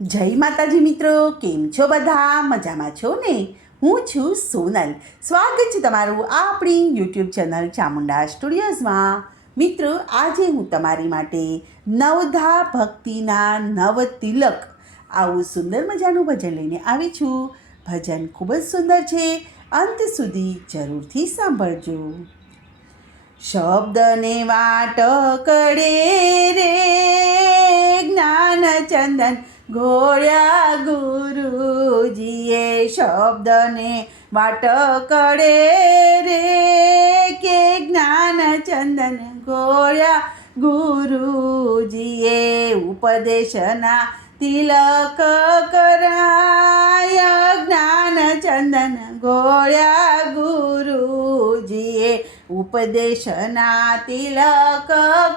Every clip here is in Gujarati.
જય માતાજી મિત્રો, કેમ છો બધા? મજામાં છો ને? હું છું સોનલ. સ્વાગત છે તમારું આપણી યુટ્યુબ ચેનલ ચામુંડા સ્ટુડિયોઝમાં. મિત્રો, આજે હું તમારી માટે નવધા ભક્તિના નવ તિલક આવું સુંદર મજાનું ભજન લઈને આવી છું. ભજન ખૂબ જ સુંદર છે, અંત સુધી જરૂરથી સાંભળજો. શબ્દને વાટકડે રે જ્ઞાનચંદન ઘોળ્યા ગુરુજીએ, શબ્દને વાટકડે રે કે જ્ઞાનચંદન ઘોળ્યા ગુરુજીએ, ઉપદેશના તિલક કરાય જ્ઞાનચંદન ઘોળ્યા ગુરુજીએ, ઉપદેશના તિલક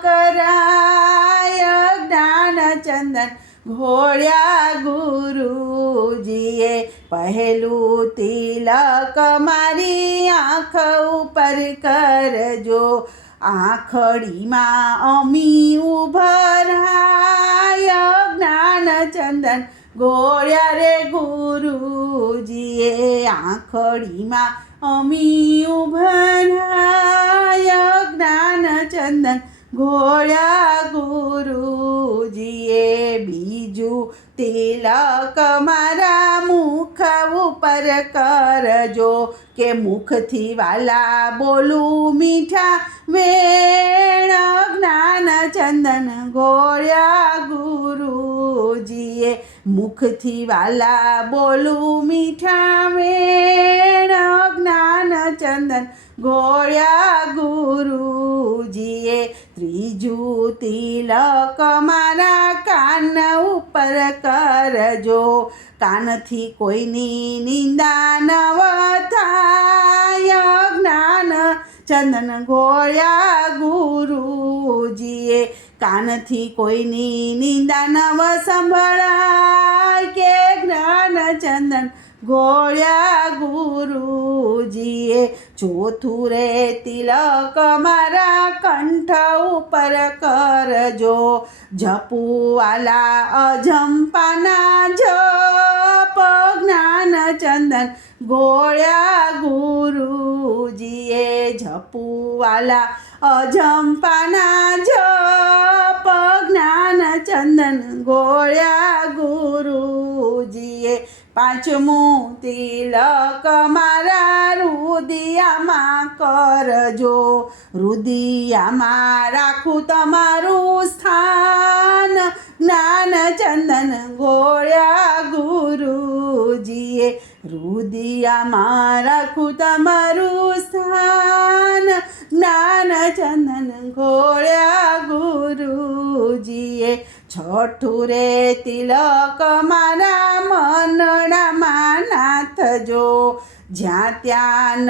કરાય જ્ઞાનચંદન ઘોળ્યા ગુરુજીએ, પહેલું તિલક મારી આંખ ઉપર કરજો, આંખડીમાં અમી ઉભરાય જ્ઞાનચંદન ઘોળ્યા રે ગુરુજીએ, આંખડીમાં અમી ઉભરાય જ્ઞાનચંદન ઘોળ્યા ગુરુજીએ, બીજું તિલક મારા મુખ ઉપર કરજો, કે મુખથી વાલા બોલું મીઠા વેણ જ્ઞાનચંદન ઘોળ્યા ગુરુજીએ, મુખથી વાલા બોલું મીઠા વેણ જ્ઞાનચંદન ઘોળ્યા ગુરુજીએ, ત્રીજું તિલક મારા કાન ઉપર કરજો, કાનથી કોઈની નિંદા ન થાય જ્ઞાનચંદન ઘોળ્યા ગુરુજીએ, કાનથી કોઈની નિંદા ન સંભળાય કે જ્ઞાનચંદન ઘોળ્યા ગુરુજીએ, ચોથું રે તિલક મારા કંઠ ઉપર કરજો, જપુવાલા અજંપાના જપ જ્ઞાનચંદન ઘોળ્યા ગુરુજીએ, જપુવાલા અજંપાના જપ જ્ઞાનચંદન ઘોળ્યા ગુરુજીએ, પાંચમું તિલક મારા રુદિયામાં કરજો, રુદિયામાં રાખું તમારું સ્થાન જ્ઞાનચંદન ઘોળ્યા ગુરુજીએ, રુદિયામાં રાખું તમારું સ્થાન જ્ઞાનચંદન ઘોળ્યા ગુરુજીએ, છઠ્ઠું રે તિલક મારા મનડામાં નાથજો, જ્યાં ત્યાં ન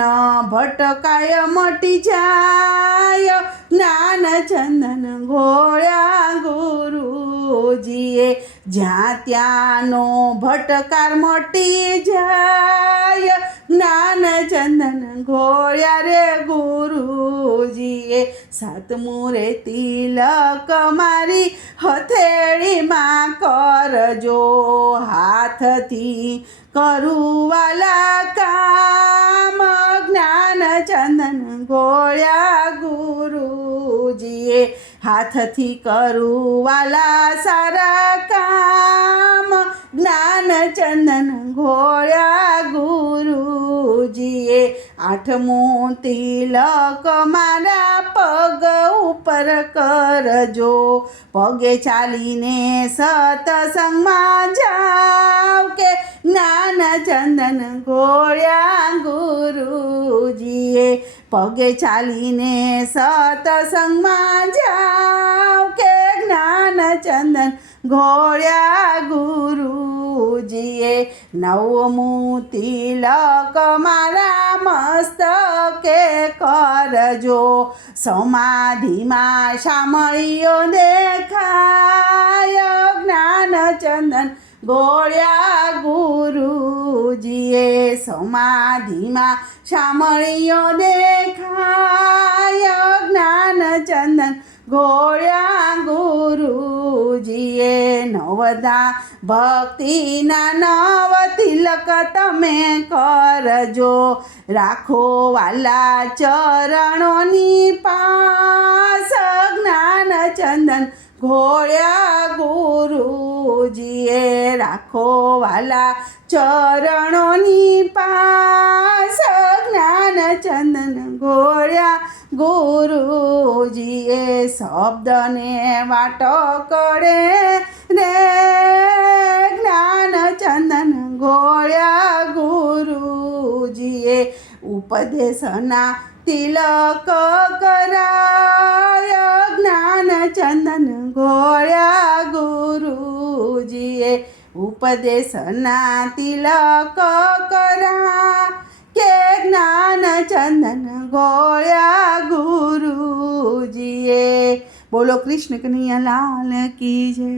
ભટકાય મટી જાય જ્ઞાનચંદન ઘોળ્યા ગુરુજીએ, જ્યાં ત્યાં નો ભટકાર મટી જાય જ્ઞાનચંદન ઘોળ્યા રે ગુરુજીએ, સાતમું રે તિલક મારી હથેળીમાં કરજો, હાથથી કરું વાલા કામ જ્ઞાનચંદન ઘોળ્યા ગુરુજીએ, હાથથી કરું વાલા સારા કામ જ્ઞાનચંદન ઘોળ્યા ગુરુજીએ, આઠમું તિલક મારા પગ ઉપર કરજો, પગે ચાલીને સત્સંગમાં જાવ કે જ્ઞાનચંદન ઘોળ્યા ગુરુજીએ, પગે ચાલીને સત્સંગમાં જાવ કે જ્ઞાનચંદન ઘોળ્યા ગુરુજીએ, નવમું તિલક મારા મસ્તકે કરજો, સમાધિમાં શામળીઓ દેખાય જ્ઞાનચંદન ઘોળ્યા ગુરુજીએ, સમાધિમાં શામળીઓ દેખાય જ્ઞાનચંદન ઘોળ્યા ગુરુજીએ, ગુરુજીએ નવધા ભક્તિના નવ તિલક તમે કરજો, રાખો વાલા ચરણોની પાસ, જ્ઞાન ચંદન ઘોળ્યા ગુરુજીએ, રાખો વાલા ચરણોની પાસ, જ્ઞાન ચંદન ઘોળ્યા ગુરુજીએ, શબ્દને વાટો કરે રે જ્ઞાન ચંદન ઘોળ્યા ગુરુજીએ, ઉપદેશના તિલક કરાય, જ્ઞાન ચંદન ઘોળ્યા ગુરુજીએ, ઉપદેશના તિલક કરા કે જ્ઞાન ચંદન ઘોળ્યા ગુરુજીએ. બોલો કૃષ્ણ કનૈયા લાલ કી જય.